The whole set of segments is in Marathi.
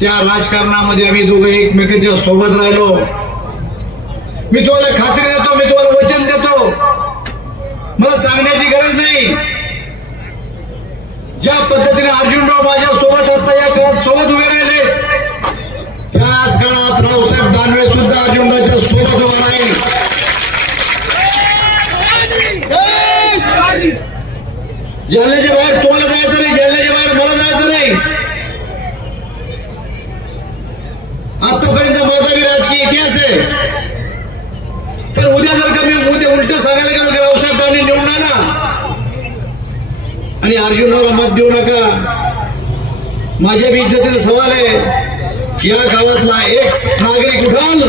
त्या राजकारणामध्ये आम्ही दोघं एकमेकांच्या सोबत राहिलो. मी तुम्हाला खात्री देतो मी तुम्हाला वचन देतो. मला सांगण्याची गरज नाही. ज्या पद्धतीने अर्जुनराव माझ्या सोबत आता या काळात सोबत उभे राहिले त्याच काळात रावसाहेब दानवे सुद्धा अर्जुनरावच्या सोबत उभा राहील. जालन्याच्या बाहेर तुम्हाला जायचं नाही जालन्याच्या बाहेर मला जायचं नाही आतापर्यंत माझा बी तर उद्या जर का मी उद्या उलट सांगायला गेलो की रावसाहेब दानवे निवडून ना आणि अर्जुनाला मत देऊ नका. माझ्या बी इज्जतीचा सवाल आहे या गावातला एक नागरिक उठाल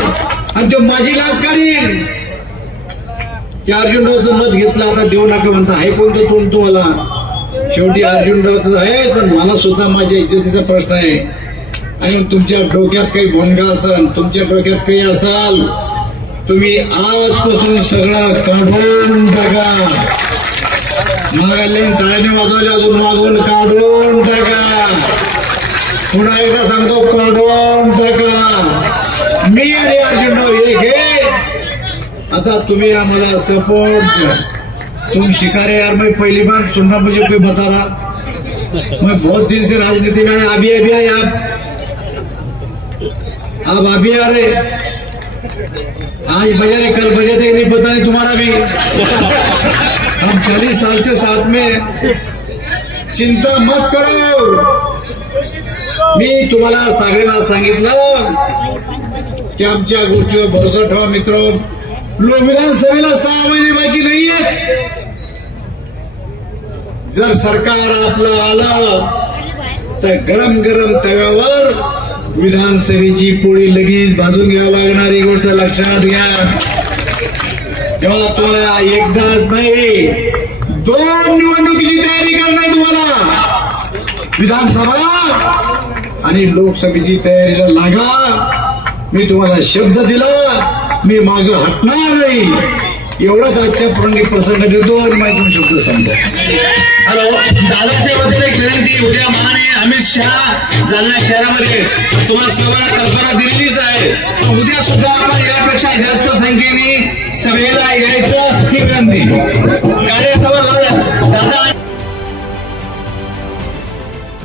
आणि तो माझी लाच काढील. की अर्जुनरावचं मत घेतलं आता देऊ नका म्हणता आहे कोणतं तोंड तुम्हाला? शेवटी अर्जुनरावचं आहे पण मला सुद्धा माझ्या इज्जतीचा प्रश्न आहे. आणि तुमच्या डोक्यात काही भोंगा असाल तुमच्या डोक्यात काही असाल तुम्ही आजपासून सगळं काढून टाका. मागायला टाळ्याने वाजवले अजून मागून काढून टाका. पुन्हा एकदा सांगतो काढून टाका. मी अरे अर्जुन एक हे आता तुम्ही आम्हाला सपोर्ट तुम शिकारे यार मैं पहली बार सुनना मुझे म्हणजे कोई बता रहा. मैं बहुत दिन से राजनीति में अभी अभी आए आप आप अभी आ रहे आज बजा रहे कल बजे थे नहीं पता नहीं तुम्हारा भी। हम चालीस साल से साथ में चिंता मत करो। मी तुम्हाला सगळ्यांना सांगितलं की आमच्या गोष्टीवर भरोसा ठेवा मित्र. लो विधानसभेला सहा महिने बाकी नाहीये. जर सरकार आपलं आलं तर गरम गरम तव्यावर विधानसभेची पोळी लगेच भाजून घ्यावं लागणारी गोष्ट लक्षात घ्या. तेव्हा तुम्हाला एकदाच नाही दोन निवडणुकीची तयारी करणार तुम्हाला. विधानसभा आणि लोकसभेची तयारीला लागा. मी तुम्हाला शब्द दिला मी माग हटणार नाही. एवढाच आजच्या प्रसंगी प्रसंग देतो आणि माहिती शब्द सांगतो हॅलो दादाच्या वतीने एक विनंती उद्या माननीय अमित शहा जालना शहरामध्ये तुम्हाला सर्वांना कल्पना दिलेलीच आहे. उद्या सुद्धा आपण यापेक्षा जास्त संख्येने सभेला यायचं ही विनंती.